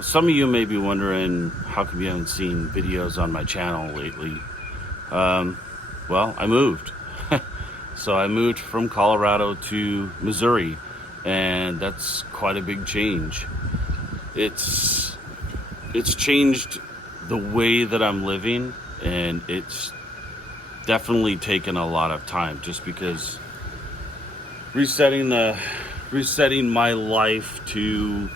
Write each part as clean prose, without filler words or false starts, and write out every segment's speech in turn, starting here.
Some of you may be wondering how come you haven't seen videos on my channel lately. Um, well, I moved. So I moved from Colorado to Missouri, and that's quite a big change. It's changed the way that I'm living, and it's definitely taken a lot of time just because resetting my life to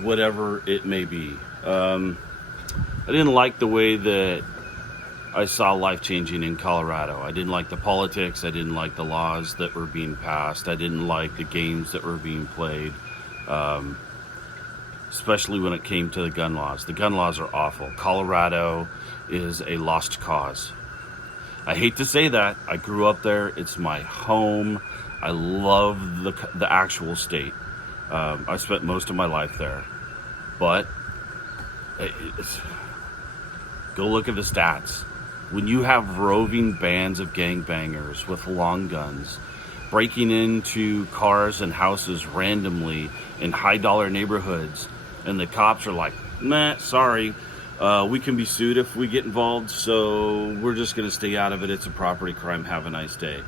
whatever it may be. I didn't like the way that I saw life changing in Colorado. I didn't like the politics. I didn't like the laws that were being passed. I didn't like the games that were being played, um, especially when it came to the gun laws. The gun laws are awful. Colorado is a lost cause. I hate to say that. I grew up there. It's my home. I love the actual state. I spent most of my life there. But go look at the stats. When you have roving bands of gangbangers with long guns breaking into cars and houses randomly in high dollar neighborhoods, and the cops are like, nah, sorry, we can be sued if we get involved, so we're just going to stay out of it. It's a property crime. Have a nice day.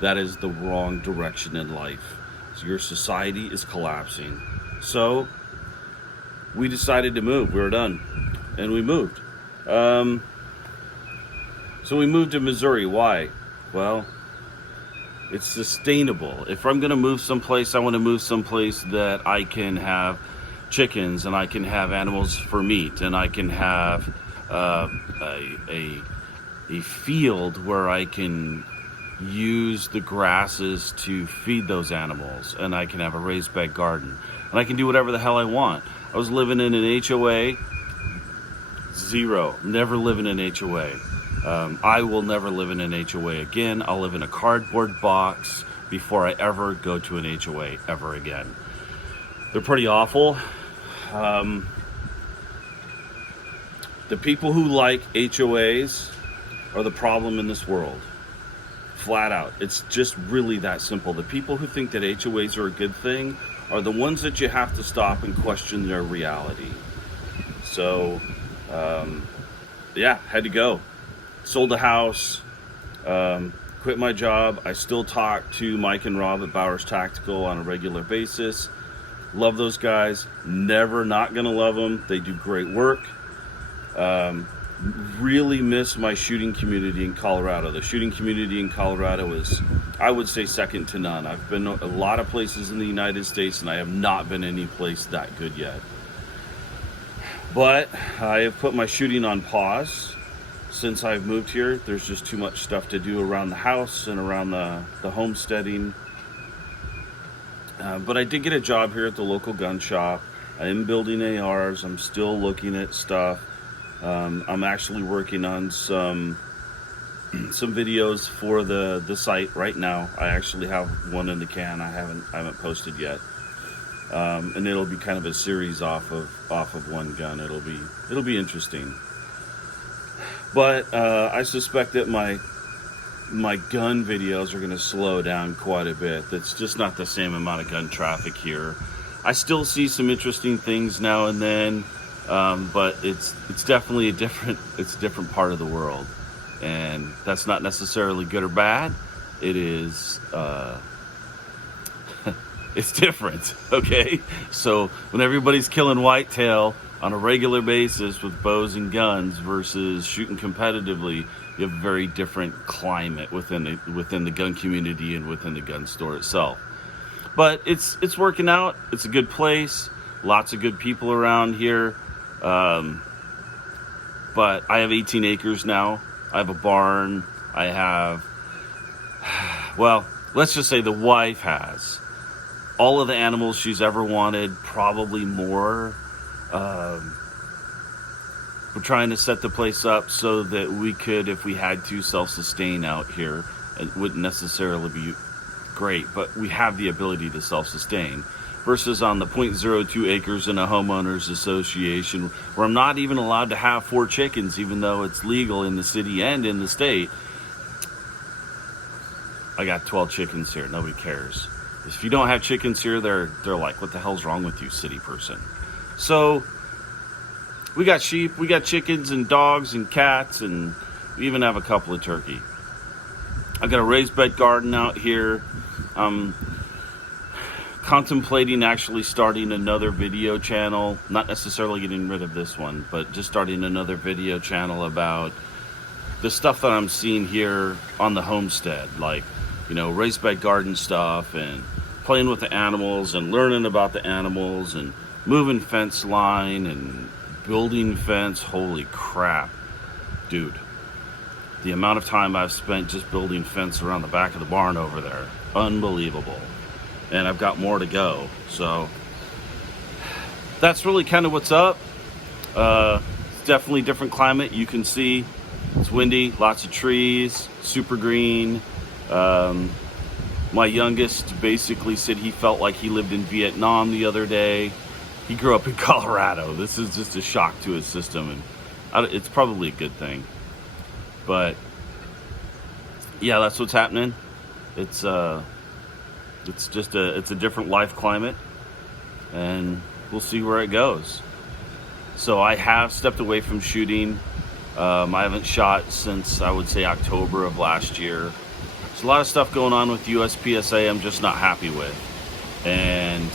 That is the wrong direction in life. So your society is collapsing. So we decided to move. We were done. And we moved. So we moved to Missouri. Why? Well, it's sustainable. If I'm going to move someplace, I want to move someplace that I can have chickens, and I can have animals for meat, and I can have a field where I can use the grasses to feed those animals, and I can have a raised bed garden, and I can do whatever the hell I want. I was living in an HOA. Zero. Never live in an HOA. I will never live in an HOA again. I'll live in a cardboard box before I ever go to an HOA ever again. They're pretty awful. The people who like HOAs are the problem in this world. Flat out. It's just really that simple. The people who think that HOAs are a good thing are the ones that you have to stop and question their reality. So, had to go. Sold the house, quit my job. I still talk to Mike and Rob at Bowers Tactical on a regular basis. Love those guys. Never not gonna love them. They do great work. Really miss my shooting community in Colorado. The shooting community in Colorado is, I would say, second to none. I've been a lot of places in the United States, and I have not been any place that good yet. But I have put my shooting on pause since I've moved here. There's just too much stuff to do around the house and around the homesteading. But I did get a job here at the local gun shop. I am building ARs. I'm still looking at stuff. I'm actually working on some videos for the site right now. I actually have one in the can. I haven't posted yet. And it'll be kind of a series off of one gun. It'll be interesting. But I suspect that my gun videos are going to slow down quite a bit. It's just not the same amount of gun traffic here. I still see some interesting things now and then, but it's definitely a different part of the world, and that's not necessarily good or bad. It is. It's different, okay? So when everybody's killing whitetail on a regular basis with bows and guns versus shooting competitively, you have a very different climate within the gun community and within the gun store itself. But it's working out. It's a good place. Lots of good people around here. But I have 18 acres now. I have a barn. I have, well, let's just say the wife has all of the animals she's ever wanted, probably more. We're trying to set the place up so that we could, if we had to, self-sustain out here. It wouldn't necessarily be great, but we have the ability to self-sustain. Versus on the 0.02 acres in a homeowners association where I'm not even allowed to have 4 chickens, even though it's legal in the city and in the state. I got 12 chickens here. Nobody cares. If you don't have chickens here, they're like, what the hell's wrong with you, city person? So We got sheep, we got chickens and dogs and cats, and we even have a couple of turkey. I got a raised bed garden out here. I'm contemplating actually starting another video channel, not necessarily getting rid of this one, but just starting another video channel about the stuff that I'm seeing here on the homestead, like, you know, raised bed garden stuff and playing with the animals and learning about the animals and moving fence line and building fence. Holy crap, dude. The amount of time I've spent just building fence around the back of the barn over there, unbelievable. And I've got more to go. So that's really kind of what's up. It's definitely different climate. You can see it's windy, lots of trees, super green. My youngest basically said he felt like he lived in Vietnam the other day. He grew up in Colorado. This is just a shock to his system, and it's probably a good thing. But yeah, that's what's happening. It's a different life climate, and we'll see where it goes. So I have stepped away from shooting. I haven't shot since, I would say, October of last year. There's a lot of stuff going on with USPSA I'm just not happy with, and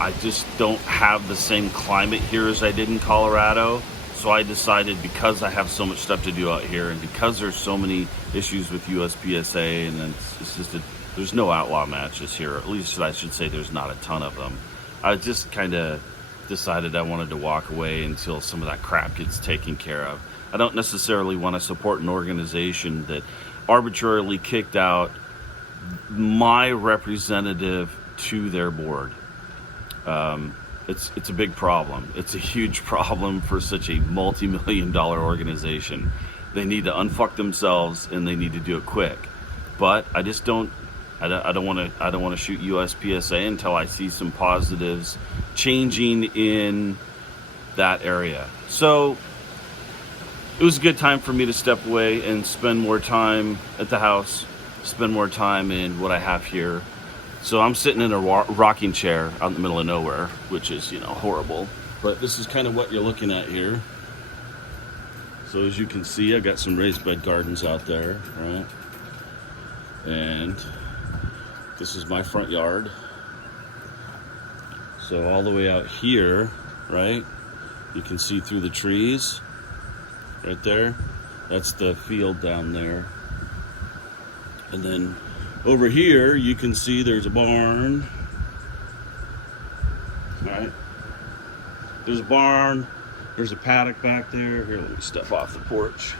I just don't have the same climate here as I did in Colorado. So I decided, because I have so much stuff to do out here, and because there's so many issues with USPSA, and then it's just there's no outlaw matches here. At least I should say there's not a ton of them. I just kind of decided I wanted to walk away until some of that crap gets taken care of. I don't necessarily want to support an organization that arbitrarily kicked out my representative to their board. It's a big problem. It's a huge problem for such a multi-million-dollar organization. They need to unfuck themselves, and they need to do it quick. But I just don't. I don't want to shoot USPSA until I see some positives changing in that area. So it was a good time for me to step away and spend more time at the house, spend more time in what I have here. So I'm sitting in a rocking chair out in the middle of nowhere, which is, you know, horrible. But this is kind of what you're looking at here. So as you can see, I got some raised bed gardens out there, right? And this is my front yard. So all the way out here, right? You can see through the trees right there. That's the field down there. And then over here, you can see there's a barn. All right. There's a barn. There's a paddock back there. Here, let me step off the porch.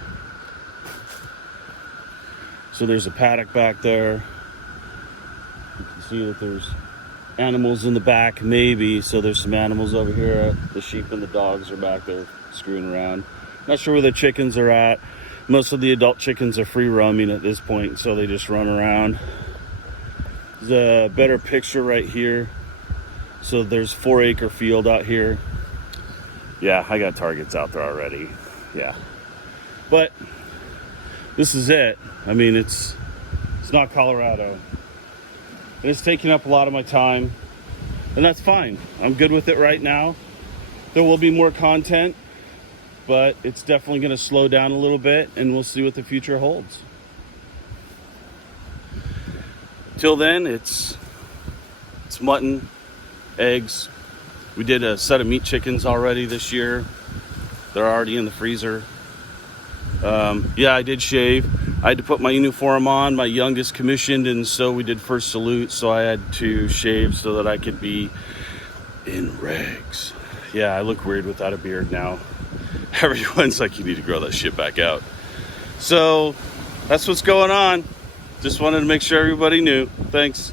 So there's a paddock back there. You can see that there's animals in the back, maybe. So there's some animals over here. The sheep and the dogs are back there screwing around. Not sure where the chickens are at. Most of the adult chickens are free roaming at this point, so they just run around. There's a better picture right here. So there's 4-acre field out here. Yeah, I got targets out there already. Yeah. But this is it. I mean, it's not Colorado. And it's taking up a lot of my time. And that's fine. I'm good with it right now. There will be more content, but it's definitely going to slow down a little bit, and we'll see what the future holds. Till then, it's mutton, eggs. We did a set of meat chickens already this year. They're already in the freezer. Yeah, I did shave. I had to put my uniform on. My youngest commissioned, and so we did first salute, so I had to shave so that I could be in regs. Yeah, I look weird without a beard now. Everyone's like, you need to grow that shit back out. So that's what's going on. Just wanted to make sure everybody knew. Thanks.